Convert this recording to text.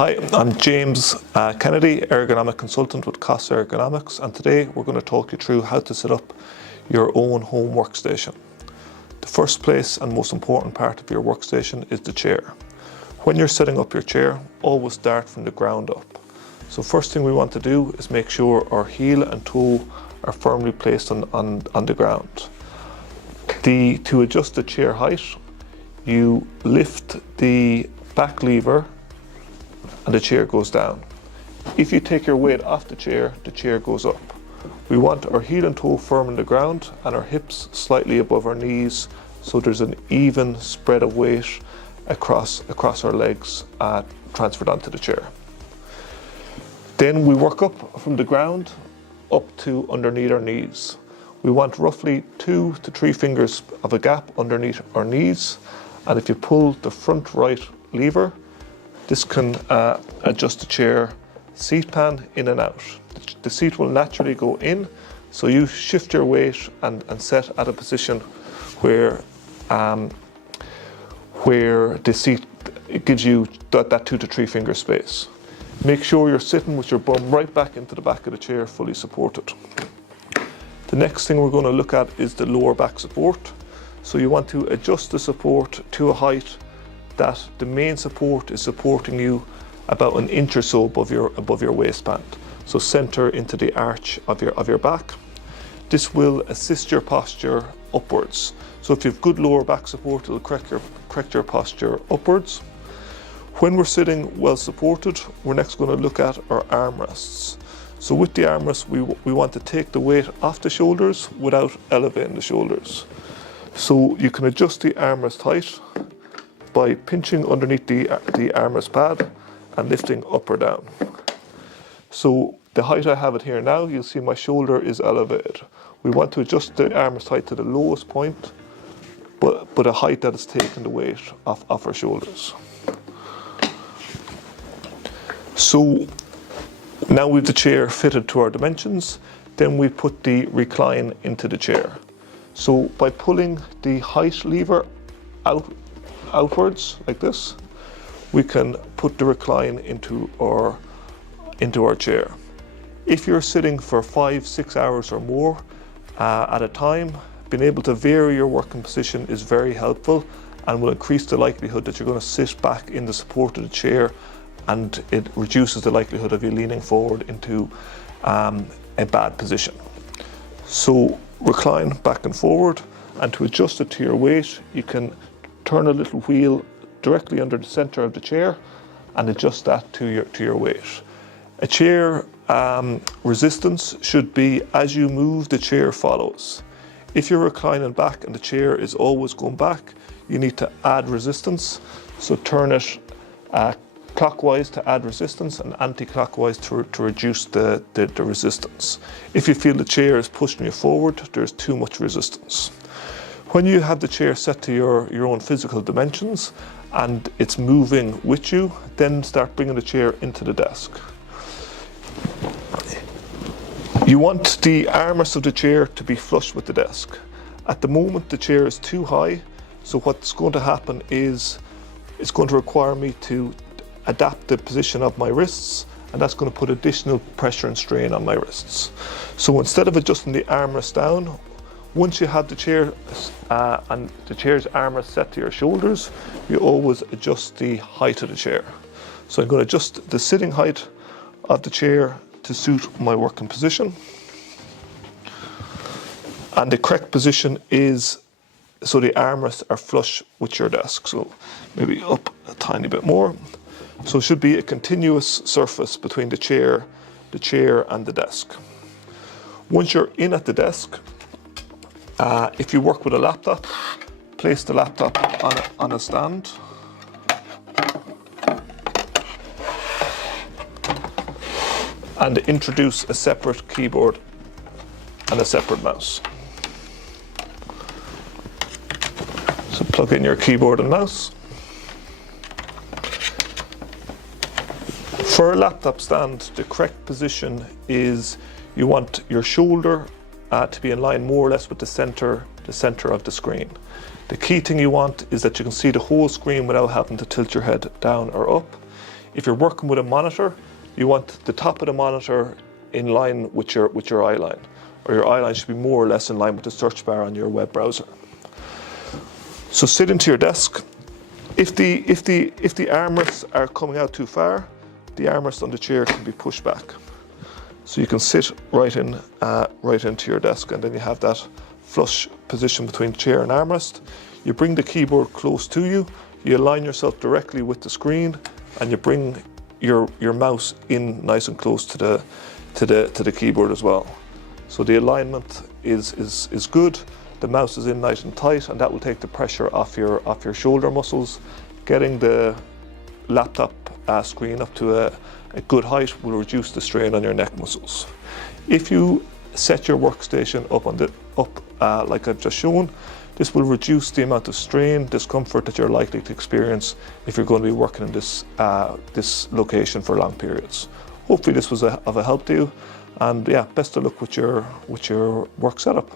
Hi, I'm James Kennedy, Ergonomic Consultant with KOS Ergonomics, and today we're going to talk you through how to set up your own home workstation. The first place and most important part of your workstation is the chair. When you're setting up your chair, always start from the ground up. So first thing we want to do is make sure our heel and toe are firmly placed on the ground. To adjust the chair height, you lift the back lever and the chair goes down. If you take your weight off the chair goes up. We want our heel and toe firm on the ground and our hips slightly above our knees, so there's an even spread of weight across our legs transferred onto the chair. Then we work up from the ground up to underneath our knees. We want roughly 2 to 3 fingers of a gap underneath our knees, and if you pull the front right lever, this can adjust the chair seat pan in and out. The seat will naturally go in, so you shift your weight and set at a position where the seat gives you that 2 to 3 finger space. Make sure you're sitting with your bum right back into the back of the chair, fully supported. The next thing we're going to look at is the lower back support. So you want to adjust the support to a height that the main support is supporting you about an inch or so above your waistband. So center into the arch of your back. This will assist your posture upwards. So if you have good lower back support, it'll correct your posture upwards. When we're sitting well supported, we're next going to look at our armrests. So with the armrests, we want to take the weight off the shoulders without elevating the shoulders. So you can adjust the armrest height by pinching underneath the armrest pad and lifting up or down. So the height I have it here now, you'll see my shoulder is elevated. We want to adjust the armrest height to the lowest point, but a height that is taking the weight off our shoulders. So now with the chair fitted to our dimensions, then we put the recline into the chair. So by pulling the height lever outwards like this, we can put the recline into our chair. If you're sitting for 5-6 hours or more at a time, being able to vary your working position is very helpful and will increase the likelihood that you're going to sit back in the support of the chair, and it reduces the likelihood of you leaning forward into a bad position. So recline back and forward, and to adjust it to your weight, you can turn a little wheel directly under the center of the chair and adjust that to your weight. A chair resistance should be as you move, the chair follows. If you're reclining back and the chair is always going back, you need to add resistance. So turn it clockwise to add resistance and anti-clockwise to reduce the resistance. If you feel the chair is pushing you forward, there's too much resistance. When you have the chair set to your own physical dimensions and it's moving with you, then start bringing the chair into the desk. You want the armrests of the chair to be flush with the desk. At the moment the chair is too high, so what's going to happen is it's going to require me to adapt the position of my wrists, and that's going to put additional pressure and strain on my wrists. So instead of adjusting the armrest down, once you have the chair and the chair's armrest set to your shoulders, you always adjust the height of the chair. So I'm going to adjust the sitting height of the chair to suit my working position. And the correct position is so the armrests are flush with your desk. So maybe up a tiny bit more. So it should be a continuous surface between the chair and the desk. Once you're in at the desk, if you work with a laptop, place the laptop on a stand. And introduce a separate keyboard and a separate mouse. So plug in your keyboard and mouse. For a laptop stand, the correct position is you want your shoulder to be in line more or less with the center of the screen. The key thing you want is that you can see the whole screen without having to tilt your head down or up. If you're working with a monitor, you want the top of the monitor in line with your eye line, or your eye line should be more or less in line with the search bar on your web browser. So sit into your desk. If the armrests are coming out too far, the armrest on the chair can be pushed back. So you can sit right into your desk, and then you have that flush position between chair and armrest. You bring the keyboard close to you, you align yourself directly with the screen, and you bring your mouse in nice and close to the keyboard as well. So the alignment is good. The mouse is in nice and tight, and that will take the pressure off your shoulder muscles. Getting the laptop screen up to a good height will reduce the strain on your neck muscles. If you set your workstation up like I've just shown, this will reduce the amount of strain, discomfort that you're likely to experience if you're going to be working in this location for long periods. Hopefully this was of a help to you, and yeah, best of luck with your work setup.